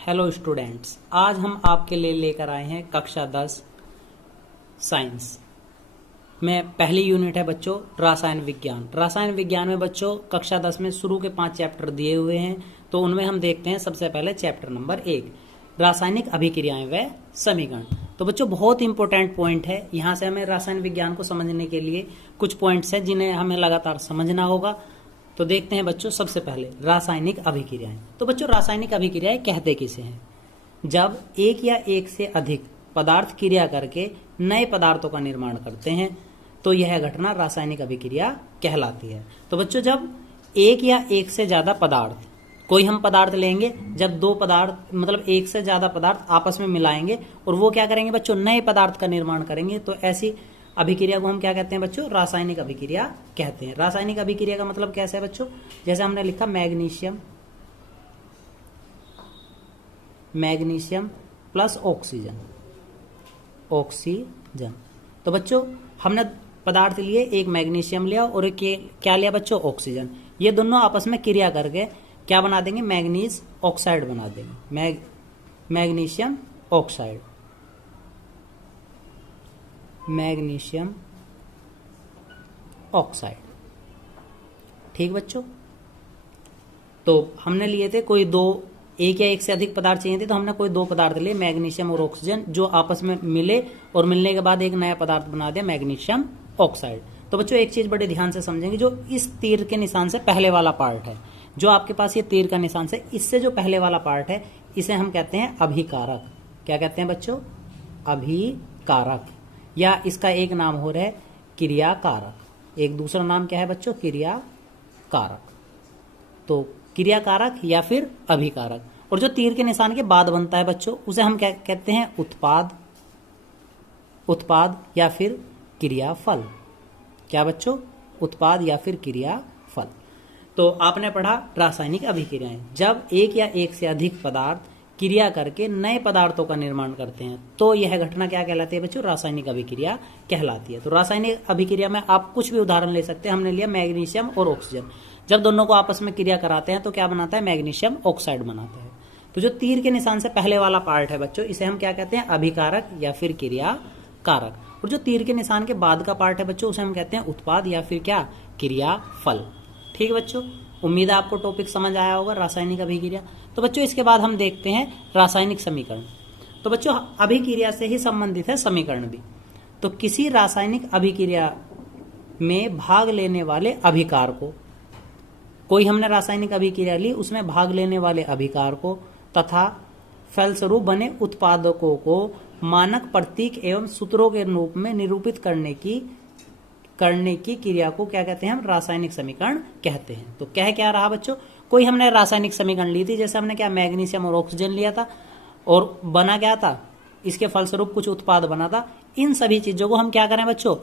Hello students, आज हम आपके लिए लेकर आए हैं कक्षा 10 साइंस में पहली यूनिट है बच्चों रसायन विज्ञान। रसायन विज्ञान में बच्चों कक्षा 10 में शुरू के 5 चैप्टर दिए हुए हैं, तो उनमें हम देखते हैं सबसे पहले चैप्टर नंबर 1 रासायनिक अभिक्रियाएं व समीकरण। तो बच्चों बहुत इंपॉर्टेंट पॉइंट है, यहाँ से हमें रसायन विज्ञान को समझने के लिए कुछ पॉइंट्स हैं जिन्हें हमें लगातार समझना होगा। तो देखते हैं बच्चों सबसे पहले रासायनिक अभिक्रियाएं। तो बच्चों रासायनिक अभिक्रियाएं कहते किसे हैं? जब एक या एक से अधिक पदार्थ क्रिया करके नए पदार्थों का निर्माण करते हैं तो यह घटना रासायनिक अभिक्रिया कहलाती है। तो बच्चों जब एक या एक से ज्यादा पदार्थ, कोई हम पदार्थ लेंगे, जब दो पदार्थ मतलब एक से ज्यादा पदार्थ आपस में मिलाएंगे और वो क्या करेंगे बच्चों, नए पदार्थ का निर्माण करेंगे, तो ऐसी अभिक्रिया को हम क्या कहते हैं बच्चों? रासायनिक अभिक्रिया कहते हैं। रासायनिक अभिक्रिया का मतलब कैसे है बच्चों? जैसे हमने लिखा मैग्नीशियम प्लस ऑक्सीजन। तो बच्चों हमने पदार्थ लिए, एक मैग्नीशियम लिया और एक क्या लिया बच्चों? ऑक्सीजन। ये दोनों आपस में क्रिया करके क्या बना देंगे? मैग्नीज ऑक्साइड बना देंगे, मैग्नीशियम ऑक्साइड। मैग्नीशियम ऑक्साइड, ठीक बच्चों। तो हमने लिए थे कोई दो, एक या एक से अधिक पदार्थ चाहिए थे, तो हमने कोई दो पदार्थ लिए मैग्नीशियम और ऑक्सीजन, जो आपस में मिले और मिलने के बाद एक नया पदार्थ बना दिया मैग्नीशियम ऑक्साइड। तो बच्चों एक चीज बड़े ध्यान से समझेंगे, जो इस तीर के निशान से पहले वाला पार्ट है, जो आपके पास ये तीर का निशान से इससे जो पहले वाला पार्ट है, इसे हम कहते हैं अभिकारक। क्या कहते हैं बच्चों? अभिकारक, या इसका एक नाम हो रहा है क्रियाकारक। एक दूसरा नाम क्या है बच्चों? क्रियाकारक। तो क्रियाकारक या फिर अभिकारक। और जो तीर के निशान के बाद बनता है बच्चों, उसे हम क्या कहते हैं? उत्पाद या फिर क्रियाफल। क्या बच्चों? उत्पाद या फिर क्रियाफल। तो आपने पढ़ा रासायनिक अभिक्रियाएं, जब एक या एक से अधिक पदार्थ क्रिया करके नए पदार्थों का निर्माण करते हैं तो यह घटना क्या कहलाती है बच्चों? रासायनिक अभिक्रिया कहलाती है। तो रासायनिक अभिक्रिया में आप कुछ भी उदाहरण ले सकते हैं। हमने लिया मैग्नीशियम और ऑक्सीजन, जब दोनों को आपस में क्रिया कराते हैं तो क्या बनाता है? मैग्नीशियम ऑक्साइड बनाता है। तो जो तीर के निशान से पहले वाला पार्ट है बच्चों, इसे हम क्या कहते हैं? अभिकारक या फिर क्रियाकारक। और जो तीर के निशान के बाद का पार्ट है बच्चों, उसे हम कहते हैं उत्पाद या फिर क्या? क्रियाफल। ठीक बच्चों, उम्मीद है आपको टॉपिक समझ आया होगा रासायनिक अभिक्रिया। तो बच्चों इसके बाद हम देखते हैं रासायनिक समीकरण। तो बच्चों अभिक्रिया से ही संबंधित है समीकरण भी। तो किसी रासायनिक अभिक्रिया में भाग लेने वाले अभिकार को, कोई हमने रासायनिक अभिक्रिया ली, उसमें भाग लेने वाले अभिकार को तथा फलस्वरूप बने उत्पादकों को मानक प्रतीक एवं सूत्रों के रूप में निरूपित करने की क्रिया को क्या कहते हैं? हम रासायनिक समीकरण कहते हैं। तो कह क्या रहा बच्चों? कोई हमने रासायनिक समीकरण ली थी, जैसे हमने क्या मैग्नीशियम और ऑक्सीजन लिया था और बना क्या था? इसके फलस्वरूप कुछ उत्पाद बना था। इन सभी चीजों को हम क्या करें बच्चों?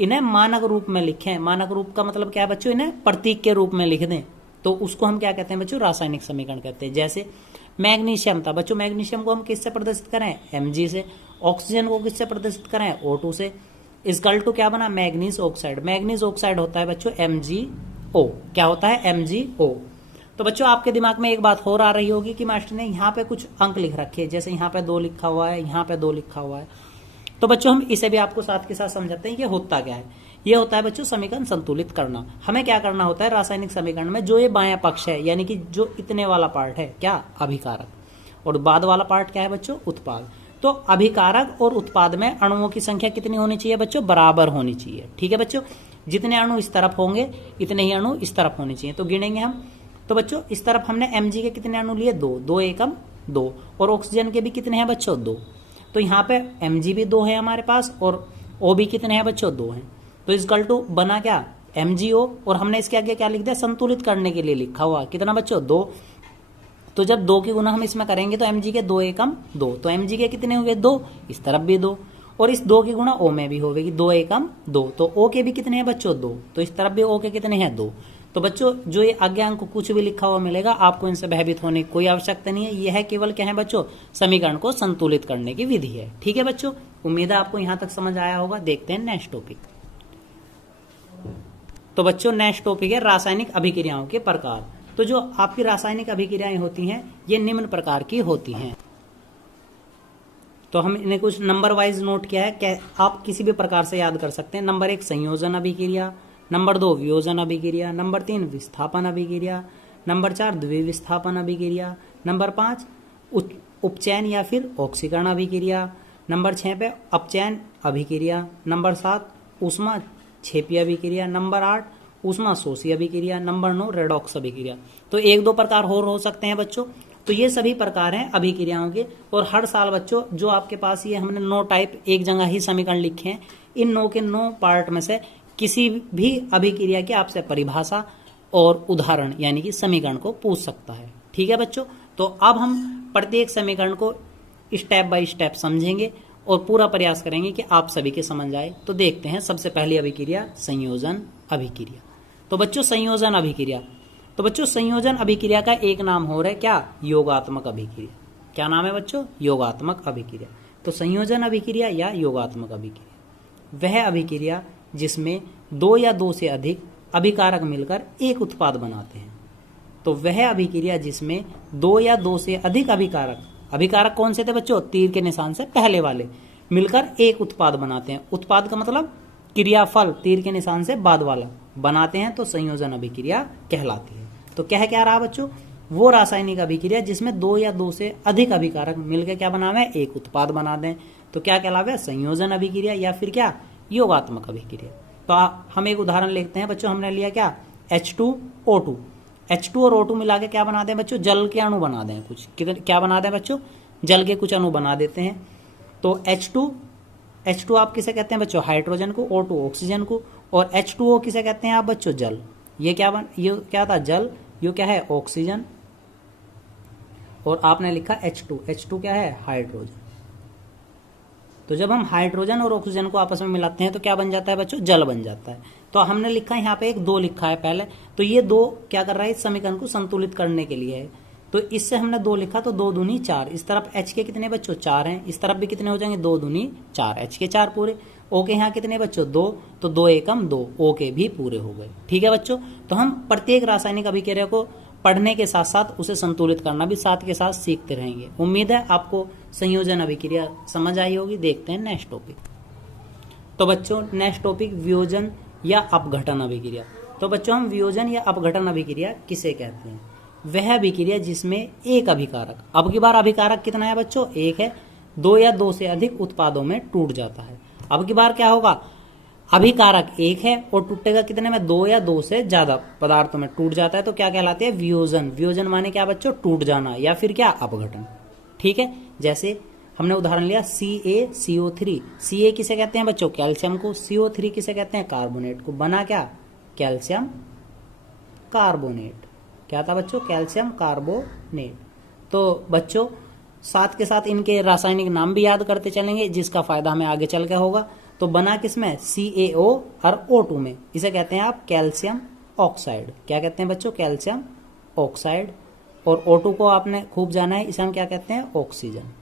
इन्हें मानक रूप में लिखें। मानक रूप का मतलब क्या है बच्चों? इन्हें प्रतीक के रूप में लिख दें, तो उसको हम क्या कहते हैं बच्चों? रासायनिक समीकरण कहते हैं। जैसे मैग्नीशियम था बच्चों, मैग्नीशियम को हम किससे प्रदर्शित करें? Mg से। ऑक्सीजन को किससे प्रदर्शित करें? O2 से। इसकल टू क्या बना? Manganese oxide. मैग्नीज ऑक्साइड होता है बच्चों MgO। क्या होता है? MgO। तो बच्चों आपके दिमाग में एक बात और आ रही होगी कि मास्टर ने यहाँ पे कुछ अंक लिख रखे हैं, जैसे यहाँ पे 2 लिखा हुआ है, यहाँ पे 2 लिखा हुआ है। तो बच्चों हम इसे भी आपको साथ के साथ समझाते हैं। ये होता क्या है? ये होता है बच्चों समीकरण संतुलित करना। हमें क्या करना होता है रासायनिक समीकरण में? जो ये बायां पक्ष है, यानी कि जो इतने वाला पार्ट है क्या? अभिकारक, और बाद वाला पार्ट क्या है बच्चों? उत्पाद। तो अभिकारक और उत्पाद में अणुओं की संख्या कितनी होनी चाहिए बच्चों? बराबर होनी चाहिए। ठीक है बच्चों, जितने अणु इस तरफ होंगे इतने ही अणु इस तरफ होने चाहिए। तो गिनेंगे हम। तो बच्चों इस तरफ हमने Mg के कितने अणु लिए? 2, 2 एकम 2। और ऑक्सीजन के भी कितने हैं बच्चों? 2। तो यहाँ पे Mg भी 2 है हमारे पास और O भी कितने हैं बच्चों? 2 हैं। तो इस गल टू बना क्या? MgO, और हमने इसके आगे क्या लिख दिया? संतुलित करने के लिए लिखा हुआ कितना बच्चों? 2। तो जब 2 की गुना हम इसमें करेंगे तो Mg के 2 एकम 2, तो Mg के कितने हुए? 2। इस तरफ भी 2, और इस 2 की गुना O में भी होगी, 2 एकम 2। तो O के भी कितने हैं बच्चों? 2। तो इस तरफ भी O के कितने हैं? 2। तो बच्चों जो ये आगे अंक कुछ भी लिखा हुआ मिलेगा, आपको इनसे भयभीत होने की कोई आवश्यकता नहीं है। यह केवल क्या है बच्चों? समीकरण को संतुलित करने की विधि है। ठीक है बच्चों, उम्मीद है आपको यहां तक समझ आया होगा। देखते हैं नेक्स्ट टॉपिक। तो बच्चों नेक्स्ट टॉपिक है रासायनिक अभिक्रियाओं के प्रकार। तो जो आपकी रासायनिक अभिक्रियाएं होती हैं ये निम्न प्रकार की होती हैं। तो हम इन्हें कुछ नंबर वाइज नोट किया है, आप किसी भी प्रकार से याद कर सकते हैं। नंबर 1 संयोजन अभिक्रिया, नंबर 2 वियोजन अभिक्रिया, नंबर 3 विस्थापन अभिक्रिया, नंबर 4 द्विविस्थापन अभिक्रिया, नंबर 5 उपचयन या फिर ऑक्सीकरण अभिक्रिया, नंबर 6 पे अपचयन अभिक्रिया, नंबर 7 ऊष्मा क्षेपीय अभिक्रिया, नंबर 8 ऊष्मा शोषी अभिक्रिया, नंबर 9 रेडॉक्स अभिक्रिया। तो 1-2 प्रकार और हो सकते हैं बच्चों। तो ये सभी प्रकार हैं अभिक्रियाओं के, और हर साल बच्चों जो आपके पास ये हमने 9 टाइप एक जगह ही समीकरण लिखे हैं, इन 9 के 9 पार्ट में से किसी भी अभिक्रिया की आपसे परिभाषा और उदाहरण यानी कि समीकरण को पूछ सकता है। ठीक है बच्चों, तो अब हम प्रत्येक समीकरण को स्टेप बाय स्टेप समझेंगे और पूरा प्रयास करेंगे कि आप सभी के समझ आए। तो देखते हैं सबसे पहली अभिक्रिया संयोजन अभिक्रिया। तो बच्चों संयोजन अभिक्रिया, तो बच्चों संयोजन अभिक्रिया का एक नाम हो रहा है क्या, योगात्मक अभिक्रिया। क्या नाम है बच्चों, योगात्मक अभिक्रिया। तो संयोजन अभिक्रिया या योगात्मक अभिक्रिया वह अभिक्रिया जिसमें 2 या 2 से अधिक अभिकारक मिलकर एक उत्पाद बनाते हैं। तो वह अभिक्रिया जिसमें 2 या 2 से अधिक अभिकारक कौन से थे बच्चों, तीर के निशान से पहले वाले, मिलकर एक उत्पाद बनाते हैं। उत्पाद का मतलब क्रियाफल, तीर के निशान से बाद वाला बनाते हैं, तो संयोजन अभिक्रिया कहलाती है। तो क्या रहा बच्चों, वो रासायनिक अभिक्रिया जिसमें 2 या 2 से अधिक अभिकारक मिलकर क्या बनावे, एक उत्पाद बना दें, तो क्या कहलावे, संयोजन अभिक्रिया या फिर क्या, योगात्मक अभिक्रिया। तो हम एक उदाहरण लेते हैं बच्चों। हमने लिया क्या, H2O2। H2 और O2 मिला के क्या बना दें बच्चों, जल के अणु बना दें। कुछ क्या बना दें बच्चों, जल के कुछ अणु बना देते हैं। तो H2 आप किसे कहते हैं बच्चों, हाइड्रोजन को, O2 ऑक्सीजन को, और H2O किसे कहते हैं आप बच्चों, जल। ये क्या था, जल, ये क्या है, ऑक्सीजन, और आपने लिखा H2 क्या है, हाइड्रोजन। तो जब हम हाइड्रोजन और ऑक्सीजन को आपस में मिलाते हैं तो क्या बन जाता है बच्चों, जल बन जाता है। तो हमने लिखा है यहाँ पे 2 लिखा है पहले, तो ये 2 क्या कर रहा है, इस समीकरण को संतुलित करने के लिए है। तो इससे हमने 2 लिखा, तो 2 दूनी 4। इस तरफ H के कितने बच्चों, 4 हैं, इस तरफ भी कितने हो जाएंगे, 2 दूनी 4, H के 4 पूरे। O के यहाँ कितने बच्चों, 2, तो 2 एकम 2, O के भी पूरे हो गए। ठीक है बच्चों, तो हम प्रत्येक रासायनिक अभिक्रिया को पढ़ने के साथ साथ उसे संतुलित करना भी साथ के साथ सीखते रहेंगे। उम्मीद है आपको संयोजन अभिक्रिया समझ आई होगी। देखते हैं नेक्स्ट टॉपिक। तो बच्चों नेक्स्ट टॉपिक वियोजन या अपघटन अभिक्रिया। तो बच्चों हम वियोजन या अपघटन अभिक्रिया किसे कहते हैं, वह अभिक्रिया जिसमें एक अभिकारक, अब की बार अभिकारक कितना है बच्चों, एक है, 2 या 2 से अधिक उत्पादों में टूट जाता है। अब की बार क्या होगा, अभिकारक एक है और टूटेगा कितने में, 2 या 2 से ज्यादा पदार्थों में टूट जाता है, तो क्या कहलाते हैं, वियोजन। वियोजन माने क्या बच्चों, टूट जाना या फिर क्या, अपघटन। ठीक है, जैसे हमने उदाहरण लिया CaCO3। Ca किसे कहते हैं बच्चों, कैल्शियम को, CO3 किसे कहते हैं, कार्बोनेट को। बना क्या, कैल्शियम कार्बोनेट। क्या था बच्चों, कैल्शियम कार्बोनेट। तो बच्चों साथ के साथ इनके रासायनिक नाम भी याद करते चलेंगे, जिसका फायदा हमें आगे चल के होगा। तो बना किसमें, CaO और O2 में। इसे कहते हैं आप कैल्शियम ऑक्साइड। क्या कहते हैं बच्चों, कैल्शियम ऑक्साइड। और O2 को आपने खूब जाना है, इसे हम क्या कहते हैं, ऑक्सीजन।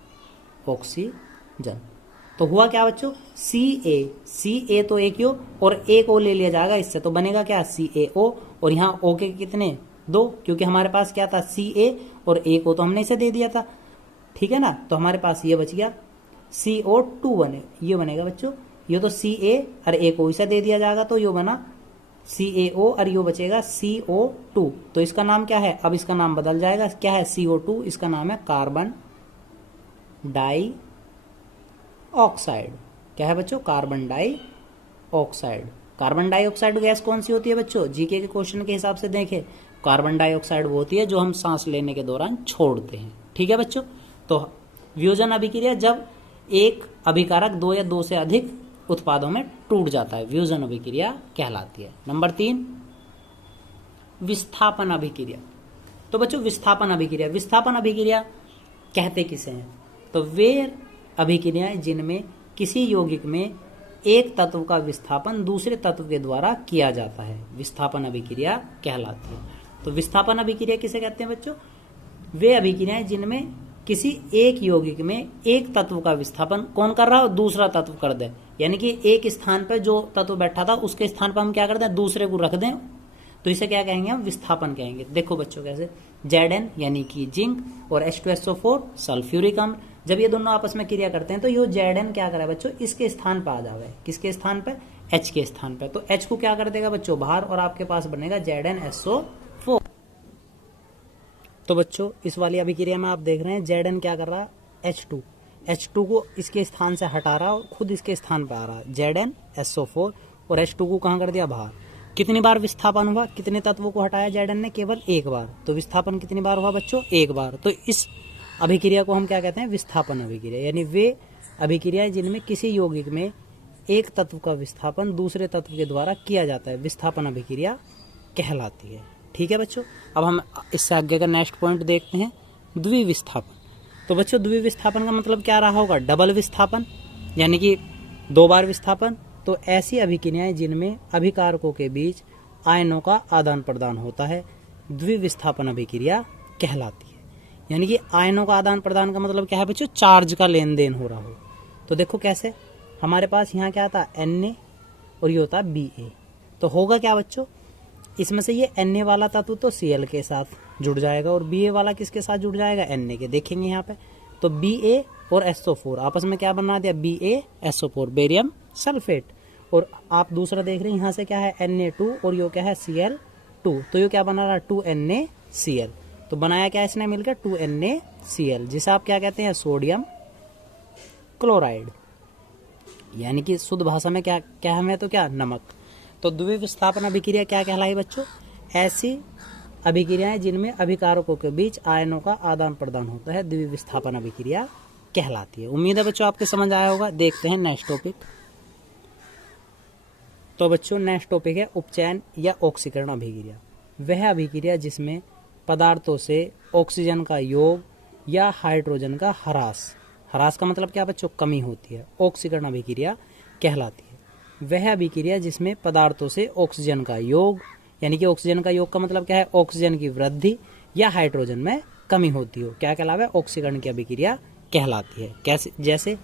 तो हुआ क्या बच्चों, Ca तो एक हो और एक O ले लिया जाएगा इससे, तो बनेगा क्या, CaO। और यहाँ O के कितने, 2, क्योंकि हमारे पास क्या था, Ca और एक O तो हमने इसे दे दिया था। ठीक है ना, तो हमारे पास ये बच गया CO2 बने, ये बनेगा बच्चों, ये तो Ca और एक O इसे दे दिया जाएगा, तो ये बना CaO और ये बचेगा CO2। तो इसका नाम क्या है, अब इसका नाम बदल जाएगा, क्या है, CO2, इसका नाम है कार्बन डाई ऑक्साइड। क्या है बच्चों, carbon dioxide. Carbon dioxide gas कौन सी होती है बच्चों, जीके के क्वेश्चन के हिसाब से देखें, कार्बन डाइऑक्साइड वो होती है जो हम सांस लेने के दौरान छोड़ते हैं। ठीक है बच्चों, तो वियोजन अभिक्रिया जब एक अभिकारक 2 या 2 से अधिक उत्पादों में टूट जाता है, वियोजन अभिक्रिया कहलाती है। नंबर 3 विस्थापन अभिक्रिया। तो बच्चों विस्थापन अभिक्रिया कहते किसे हैं, तो वे अभिक्रियाएं जिनमें किसी यौगिक में एक तत्व का विस्थापन दूसरे तत्व के द्वारा किया जाता है, विस्थापन अभिक्रिया कहलाती है। तो विस्थापन अभिक्रिया किसे कहते हैं बच्चों, वे अभिक्रियाएं जिनमें किसी एक यौगिक में एक तत्व का विस्थापन कौन कर रहा है, दूसरा तत्व कर दे। यानी कि एक स्थान पर जो तत्व बैठा था उसके स्थान पर हम क्या कर दें, दूसरे को रख दें, तो इसे क्या कहेंगे हम, विस्थापन कहेंगे। देखो बच्चों कैसे, Zn यानी कि जिंक और H2SO4 सल्फ्यूरिक अम्ल, जब ये दोनों आपस में क्रिया करते हैं तो ये Zn क्या करा है बच्चों, इसके स्थान पर आ जावे, किसके स्थान पे, H के स्थान पे। तो H को क्या कर देगा बच्चों बाहर, और आपके पास बनेगा ZnSO4। तो बच्चों इस वाली अभिक्रिया में आप देख रहे हैं Zn क्या कर रहा है, H2 को इसके स्थान से हटा रहा है और खुद इसके स्थान पर आ रहा है, ZnSO4, और H2 को कहाँ कर दिया बाहर। कितनी बार विस्थापन हुआ, कितने तत्वों को हटाया Zn ने, केवल एक बार। तो विस्थापन कितनी बार हुआ बच्चों, एक बार। तो इस अभिक्रिया को हम क्या कहते हैं, विस्थापन अभिक्रिया। यानी वे अभिक्रियाएं जिनमें किसी यौगिक में एक तत्व का विस्थापन दूसरे तत्व के द्वारा किया जाता है, विस्थापन अभिक्रिया कहलाती है। ठीक है बच्चों, अब हम इससे आगे का नेक्स्ट पॉइंट देखते हैं, द्विविस्थापन। तो बच्चों द्विविस्थापन का मतलब क्या रहा होगा, डबल विस्थापन, यानी कि दो बार विस्थापन। तो ऐसी अभिक्रियाएं जिनमें अभिकारकों के बीच आयनों का आदान प्रदान होता है, द्विविस्थापन अभिक्रिया कहलाती है। यानी कि आयनों का आदान प्रदान का मतलब क्या है बच्चों, चार्ज का लेन देन हो रहा हो। तो देखो कैसे, हमारे पास यहाँ क्या था Na और ये होता है Ba। तो होगा क्या बच्चों, इसमें से ये Na वाला तत्व तो Cl के साथ जुड़ जाएगा और Ba वाला किसके साथ जुड़ जाएगा, Na के। देखेंगे यहाँ पे तो Ba और SO4 आपस में क्या बना दिया, BaSO4, बेरियम सल्फेट। और आप दूसरा देख रहे हैं यहाँ से क्या है, Na2 और यो क्या है Cl2। तो ये क्या बना रहा, 2NaCl। तो बनाया क्या इसने मिलकर, 2NaCl, जिसे आप क्या कहते हैं, सोडियम क्लोराइड, यानी कि शुद्ध भाषा में क्या क्या हमें, तो क्या, नमक। तो द्विविस्थापन अभिक्रिया क्या कहलाई बच्चों, ऐसी अभिक्रियाएं जिनमें अभिकारकों के बीच आयनों का आदान प्रदान होता है, द्विविस्थापन अभिक्रिया कहलाती है। उम्मीद है बच्चों आपके समझ आया होगा। देखते हैं नेक्स्ट टॉपिक। तो बच्चों नेक्स्ट टॉपिक है उपचयन या ऑक्सीकरण अभिक्रिया। वह अभिक्रिया जिसमें पदार्थों से ऑक्सीजन का योग या हाइड्रोजन का ह्रास का मतलब क्या बच्चों, कमी होती है, ऑक्सीकरण अभिक्रिया कहलाती है। वह अभिक्रिया जिसमें पदार्थों से ऑक्सीजन का योग, यानी कि ऑक्सीजन का योग का मतलब क्या है, ऑक्सीजन की वृद्धि या हाइड्रोजन में कमी होती हो, क्या कहलावे, ऑक्सीकरण की अभिक्रिया कहलाती है। कैसे, जैसे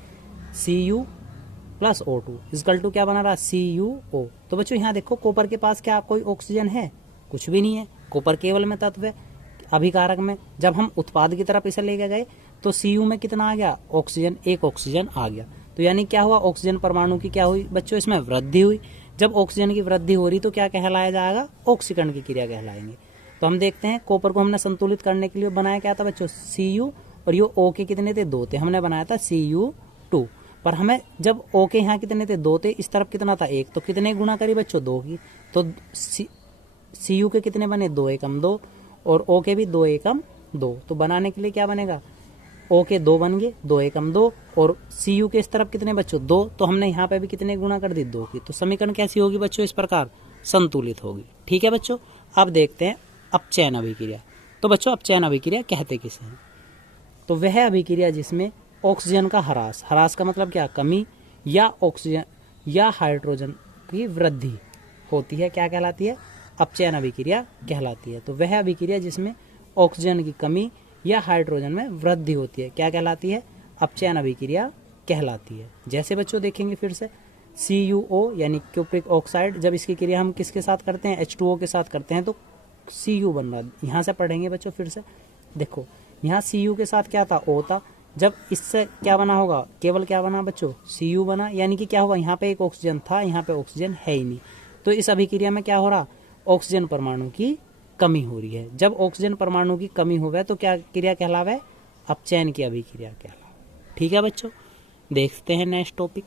Cu plus O2 is equal to क्या बना रहा, CuO। तो बच्चों यहाँ देखो, कॉपर के पास क्या कोई ऑक्सीजन है, कुछ भी नहीं है, कॉपर केवल में तत्व है अभिकारक में। जब हम उत्पाद की तरफ इसे लेके गए तो Cu में कितना आ गया, ऑक्सीजन, एक ऑक्सीजन आ गया। तो यानी क्या हुआ, ऑक्सीजन परमाणु की क्या हुई बच्चों, इसमें वृद्धि हुई। जब ऑक्सीजन की वृद्धि हो रही तो क्या कहलाया जाएगा, ऑक्सीकरण की क्रिया कहलाएंगे। तो हम देखते हैं, कॉपर को हमने संतुलित करने के लिए बनाया क्या था बच्चों, Cu, और ये O के कितने थे, 2 थे, हमने बनाया था Cu2। पर हमें जब O के यहाँ कितने थे, 2 थे, इस तरफ कितना था, 1, तो कितने गुना करी बच्चों, 2 की। तो Cu के कितने बने, 2 एकम 2, और O के भी 2 एकम 2। तो बनाने के लिए क्या बनेगा, O के 2 बन गए, 2 एकम 2, और Cu के इस तरफ कितने बच्चों, 2। तो हमने यहाँ पे भी कितने गुना कर दी, 2 की। तो समीकरण कैसी होगी बच्चों, इस प्रकार संतुलित होगी। ठीक है बच्चों, अब देखते हैं अपचयन अभिक्रिया। तो बच्चों अपचयन अभिक्रिया कहते किसे हैं, तो वह अभिक्रिया जिसमें ऑक्सीजन का ह्रास का मतलब क्या, कमी, या ऑक्सीजन या हाइड्रोजन की वृद्धि होती है, क्या कहलाती है, अपचयन अभिक्रिया कहलाती है। तो वह अभिक्रिया जिसमें ऑक्सीजन की कमी या हाइड्रोजन में वृद्धि होती है, क्या कहलाती है, अपचयन अभिक्रिया कहलाती है। जैसे बच्चों देखेंगे फिर से, CuO यानी क्यूप्रिक ऑक्साइड, जब इसकी क्रिया हम किसके साथ करते हैं, H2O के साथ करते हैं, तो Cu बन रहा है। यहाँ से पढ़ेंगे बच्चों फिर से, देखो यहाँ Cu के साथ क्या था, O था, जब इससे क्या बना होगा, केवल क्या बना बच्चों, Cu बना, यानी कि क्या हुआ, यहाँ पे एक ऑक्सीजन था, यहाँ पे ऑक्सीजन है ही नहीं। तो इस अभिक्रिया में क्या हो रहा, ऑक्सीजन परमाणु की कमी हो रही है। जब ऑक्सीजन परमाणु की कमी होवे तो क्या क्रिया कहलावे, अपचयन की अभिक्रिया कहलावे। ठीक है बच्चों, देखते हैं नेक्स्ट टॉपिक।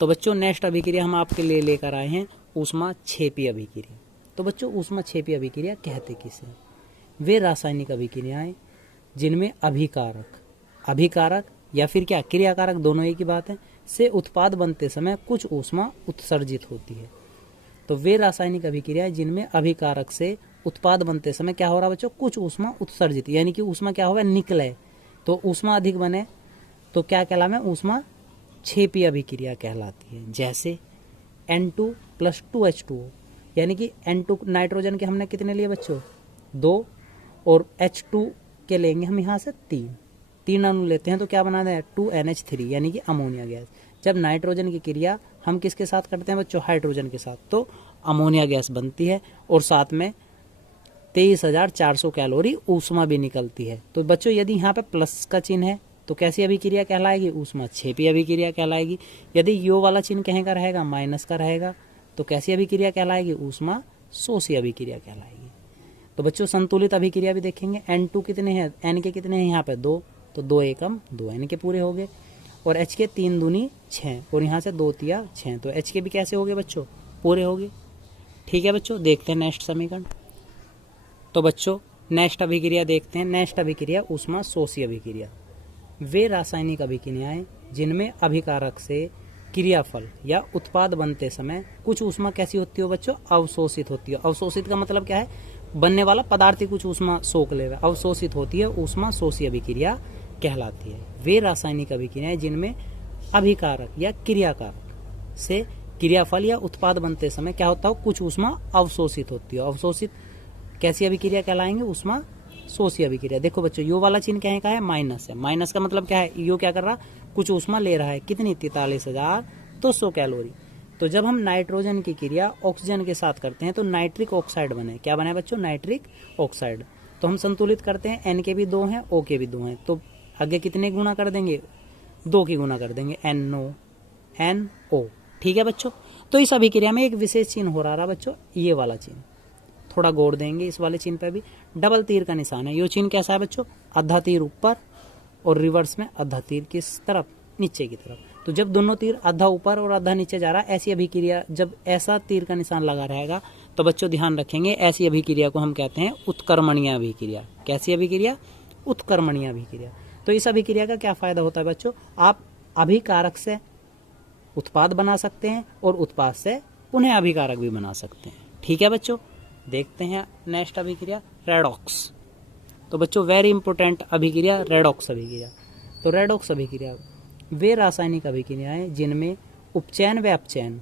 तो बच्चों नेक्स्ट अभिक्रिया हम आपके लिए लेकर आए हैं ऊष्माक्षेपी अभिक्रिया। तो बच्चों ऊष्माक्षेपी अभिक्रिया कहते किसे, वे रासायनिक अभिक्रियाएं जिनमें अभिकारक या फिर क्या क्रियाकारक, दोनों एक ही बात है, से उत्पाद बनते समय कुछ ऊष्मा उत्सर्जित होती है। तो वे रासायनिक अभिक्रियाएं जिनमें अभिकारक से उत्पाद बनते समय क्या हो रहा है बच्चों, कुछ ऊष्मा उत्सर्जित, यानी कि ऊष्मा क्या होगा, निकले। तो ऊष्मा अधिक बने तो क्या कहलावे, ऊष्मा क्षेपी अभिक्रिया कहलाती है। जैसे N2 + 2H2O, यानी कि N2 नाइट्रोजन के हमने कितने लिए बच्चों, 2, और H2 के लेंगे हम यहाँ से 3 अणु लेते हैं, तो क्या बना है, 2NH3, यानी कि अमोनिया गैस। जब नाइट्रोजन की क्रिया हम किसके साथ करते हैं बच्चों, हाइड्रोजन के साथ, तो अमोनिया गैस बनती है और साथ में 23,400 कैलोरी ऊष्मा भी निकलती है। तो बच्चों यदि यहाँ पे प्लस का चिन्ह है तो कैसी अभिक्रिया कहलाएगी? ऊष्मा क्षेपी अभिक्रिया कहलाएगी। यदि यो वाला चिन्ह कहीं का रहेगा? माइनस का रहेगा, तो कैसी अभिक्रिया कहलाएगी? ऊष्मा शोषी अभिक्रिया कहलाएगी। तो बच्चों संतुलित अभिक्रिया भी देखेंगे। N2 कितने हैं? N के कितने हैं यहाँ पे? 2, तो 2 एकम 2 N के पूरे हो गए। और H के 3 दूनी 6 और यहाँ से 2 तिया 6, तो H के भी कैसे हो गए बच्चों? पूरे हो गए। ठीक है बच्चों, देखते हैं नेक्स्ट समीकरण। तो बच्चों नेक्स्ट अभिक्रिया देखते हैं। नेक्स्ट अभिक्रिया ऊष्मा शोषी अभिक्रिया। वे रासायनिक अभिक्रियाएं जिनमें अभिकारक से क्रियाफल या उत्पाद बनते समय कुछ ऊष्मा कैसी होती हो बच्चों? अवशोषित होती है। अवशोषित का मतलब क्या है? बनने वाला पदार्थ ही कुछ ऊष्मा सोख लेगा, अवशोषित होती है, ऊष्मा शोषी अभिक्रिया कहलाती है। वे रासायनिक अभिक्रियाएं जिनमें अभिकारक या क्रियाकारक से क्रियाफल या उत्पाद बनते समय क्या होता हो? कुछ ऊष्मा अवशोषित होती है। अवशोषित कैसी अभिक्रिया कहलाएंगे? ऊष्मा शोषी अभिक्रिया। देखो बच्चों यो वाला चिन्ह कहीं का है? माइनस है। माइनस का मतलब क्या है? यो क्या कर रहा? कुछ ऊष्मा ले रहा है। कितनी? 43,200 कैलोरी। तो जब हम नाइट्रोजन की क्रिया ऑक्सीजन के साथ करते हैं तो नाइट्रिक ऑक्साइड बने। क्या बने बच्चों? Nitric oxide. तो हम संतुलित करते हैं, N के भी 2 हैं, O के भी 2 हैं, तो आगे कितने गुना कर देंगे? 2 की गुना कर देंगे, NO। ठीक है बच्चों। तो इस अभिक्रिया में एक विशेष चिन्ह हो रहा बच्चों, ये वाला चिन्ह थोड़ा गौर देंगे। इस वाले चिन्ह पे भी डबल तीर का निशान है। ये चिन्ह कैसा है बच्चों? आधा तीर ऊपर और रिवर्स में आधा तीर किस तरफ? नीचे की तरफ। तो जब दोनों तीर आधा ऊपर और आधा नीचे जा रहा है, ऐसी अभिक्रिया जब ऐसा तीर का निशान लगा रहेगा तो बच्चों ध्यान रखेंगे, ऐसी अभिक्रिया को हम कहते हैं उत्कर्मणीय अभिक्रिया। कैसी अभिक्रिया? उत्कर्मणीय अभिक्रिया। तो इस अभिक्रिया का क्या फायदा होता है बच्चों? आप अभिकारक से उत्पाद बना सकते हैं और उत्पाद से पुनः अभिकारक भी बना सकते हैं। ठीक है बच्चों, देखते हैं नेक्स्ट अभिक्रिया, रेडॉक्स। तो बच्चों वेरी इंपॉर्टेंट अभिक्रिया रेडॉक्स अभिक्रिया। तो रेडॉक्स अभिक्रिया वे रासायनिक अभिक्रियाएं जिनमें उपचयन व अपचयन,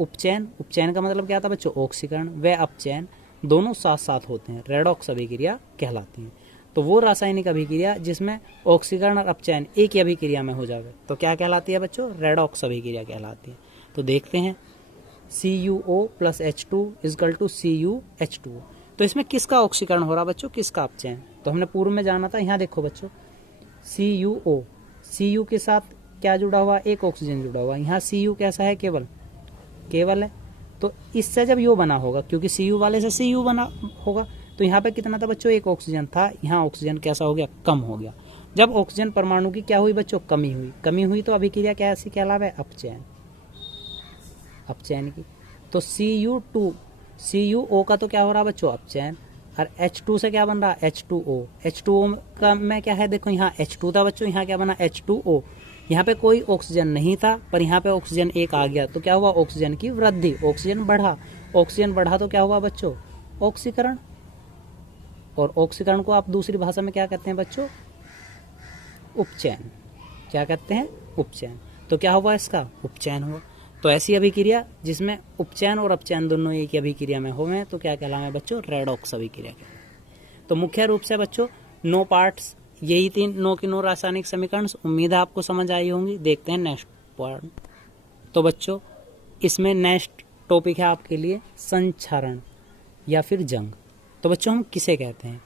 उपचयन का मतलब क्या था बच्चों? ऑक्सीकरण व अपचयन दोनों साथ साथ होते हैं, रेडॉक्स अभिक्रिया कहलाती हैं। तो वो रासायनिक अभिक्रिया जिसमें ऑक्सीकरण और अपचयन एक ही अभिक्रिया में हो जावे तो क्या कहलाती है बच्चों? रेडॉक्स अभिक्रिया कहलाती है। तो देखते हैं, CuO + H2 = CuH2। तो इसमें किसका ऑक्सीकरण हो रहा बच्चों? किसका अपचयन? तो हमने पूर्व में जाना था। यहाँ देखो बच्चों, CuO, Cu के साथ क्या जुड़ा हुआ? एक ऑक्सीजन जुड़ा हुआ। यहाँ Cu कैसा है? केवल है। तो इससे जब यो बना होगा, क्योंकि Cu वाले से Cu बना होगा, तो यहाँ पे कितना था बच्चों? एक ऑक्सीजन था। यहाँ ऑक्सीजन कैसा हो गया? कम हो गया। जब ऑक्सीजन परमाणु की क्या हुई बच्चों? कमी हुई तो अभिक्रिया कैसी कहलावे? अपचयन की। तो CuO का तो क्या हो रहा बच्चों? अपचयन। और H2 से क्या बन रहा? H2O का में क्या है? देखो यहाँ H2 था बच्चों, यहाँ क्या बना? H2O। यहाँ पे कोई ऑक्सीजन नहीं था पर यहाँ पे ऑक्सीजन एक आ गया, तो क्या हुआ? ऑक्सीजन की वृद्धि, ऑक्सीजन बढ़ा तो क्या हुआ बच्चों? ऑक्सीकरण। और ऑक्सीकरण को आप दूसरी भाषा में क्या कहते हैं बच्चों? उपचयन। क्या कहते हैं? उपचयन। तो क्या हुआ? इसका उपचयन हुआ। तो ऐसी अभिक्रिया जिसमें उपचयन और अपचयन दोनों एक ही अभिक्रिया में होंगे तो क्या कहलाएंगे बच्चों? रेडॉक्स अभिक्रिया। तो मुख्य रूप से बच्चों 9 पार्ट्स, यही 9 रासायनिक समीकरण। उम्मीद है आपको समझ आई होंगी। देखते हैं नेक्स्ट पार्ट। तो बच्चों इसमें नेक्स्ट टॉपिक है आपके लिए संक्षारण या फिर जंग। तो बच्चों हम किसे कहते हैं?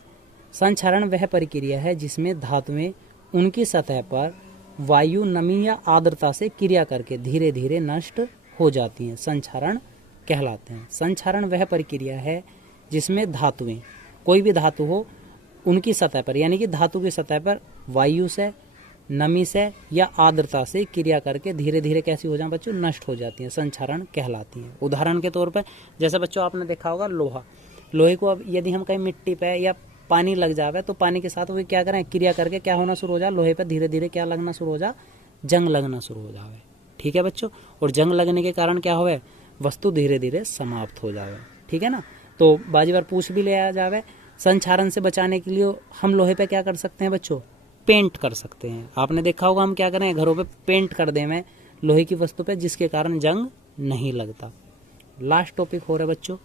संक्षारण वह प्रक्रिया है जिसमें धातुएं उनकी सतह पर वायु, नमी या आर्द्रता से क्रिया करके धीरे धीरे नष्ट हो जाती हैं, संक्षारण कहलाते हैं। संक्षारण वह प्रक्रिया है जिसमें धातुएं, कोई भी धातु हो, उनकी सतह पर यानी कि धातु की सतह पर वायु से, नमी से या आर्द्रता से क्रिया करके धीरे धीरे कैसी हो जाए बच्चों? नष्ट हो जाती हैं, संक्षारण कहलाती हैं। उदाहरण के तौर पर जैसे बच्चों आपने देखा होगा लोहे को अब यदि हम कहीं मिट्टी पे या पानी लग जावे तो पानी के साथ वो क्या करें? क्रिया करके क्या होना शुरू हो जाए? लोहे पे धीरे धीरे क्या लगना शुरू हो जाए? जंग लगना शुरू हो जावे। ठीक है बच्चों, और जंग लगने के कारण क्या होवे? वस्तु धीरे धीरे समाप्त हो जावे। ठीक है ना। तो बाजी बार पूछ भी ले आ जावे। संक्षारण से बचाने के लिए हम लोहे पे क्या कर सकते हैं बच्चों? पेंट कर सकते हैं। आपने देखा होगा हम क्या करें? घरों पे पेंट कर दें लोहे की वस्तु पे, जिसके कारण जंग नहीं लगता। लास्ट टॉपिक हो रहा है बच्चों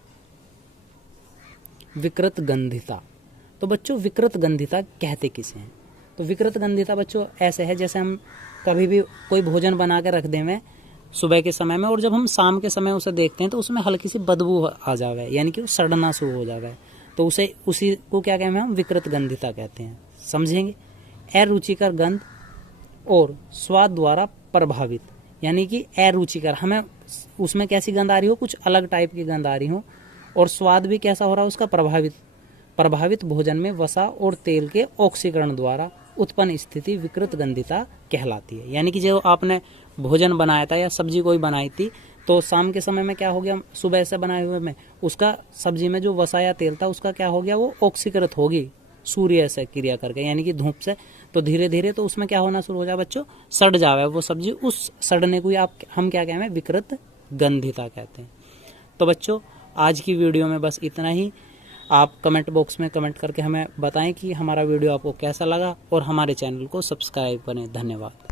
विकृत गंधिता। तो बच्चों विकृत गंधिता कहते किसे हैं? तो विकृत गंधिता बच्चों ऐसे है जैसे हम कभी भी कोई भोजन बना के रख दें सुबह के समय में, और जब हम शाम के समय उसे देखते हैं तो उसमें हल्की सी बदबू आ जावे, यानी कि वो सड़ना शुरू हो जावे, तो उसी को क्या कहते हैं हम विकृत गंधिता कहते हैं। समझेंगे। अरुचिकर गंध और स्वाद द्वारा प्रभावित, यानी कि अरुचिकर, हमें उसमें कैसी गंध आ रही हो, कुछ अलग टाइप की गंध आ रही हो, और स्वाद भी कैसा हो रहा है उसका, प्रभावित भोजन में वसा और तेल के ऑक्सीकरण द्वारा उत्पन्न स्थिति विकृत गंधिता कहलाती है। यानी कि जो आपने भोजन बनाया था या सब्जी कोई बनाई थी, तो शाम के समय में क्या हो गया, सुबह से बनाए हुए में उसका सब्जी में जो वसा या तेल था उसका क्या हो गया, वो ऑक्सीकृत होगी सूर्य से क्रिया करके, यानी कि धूप से, तो धीरे धीरे तो उसमें क्या होना शुरू हो जाए बच्चों, सड़ जावे वो सब्जी, उस सड़ने को हम क्या कहें, विकृत गंधिता कहते हैं। तो बच्चों आज की वीडियो में बस इतना ही। आप कमेंट बॉक्स में कमेंट करके हमें बताएं कि हमारा वीडियो आपको कैसा लगा, और हमारे चैनल को सब्सक्राइब करें। धन्यवाद।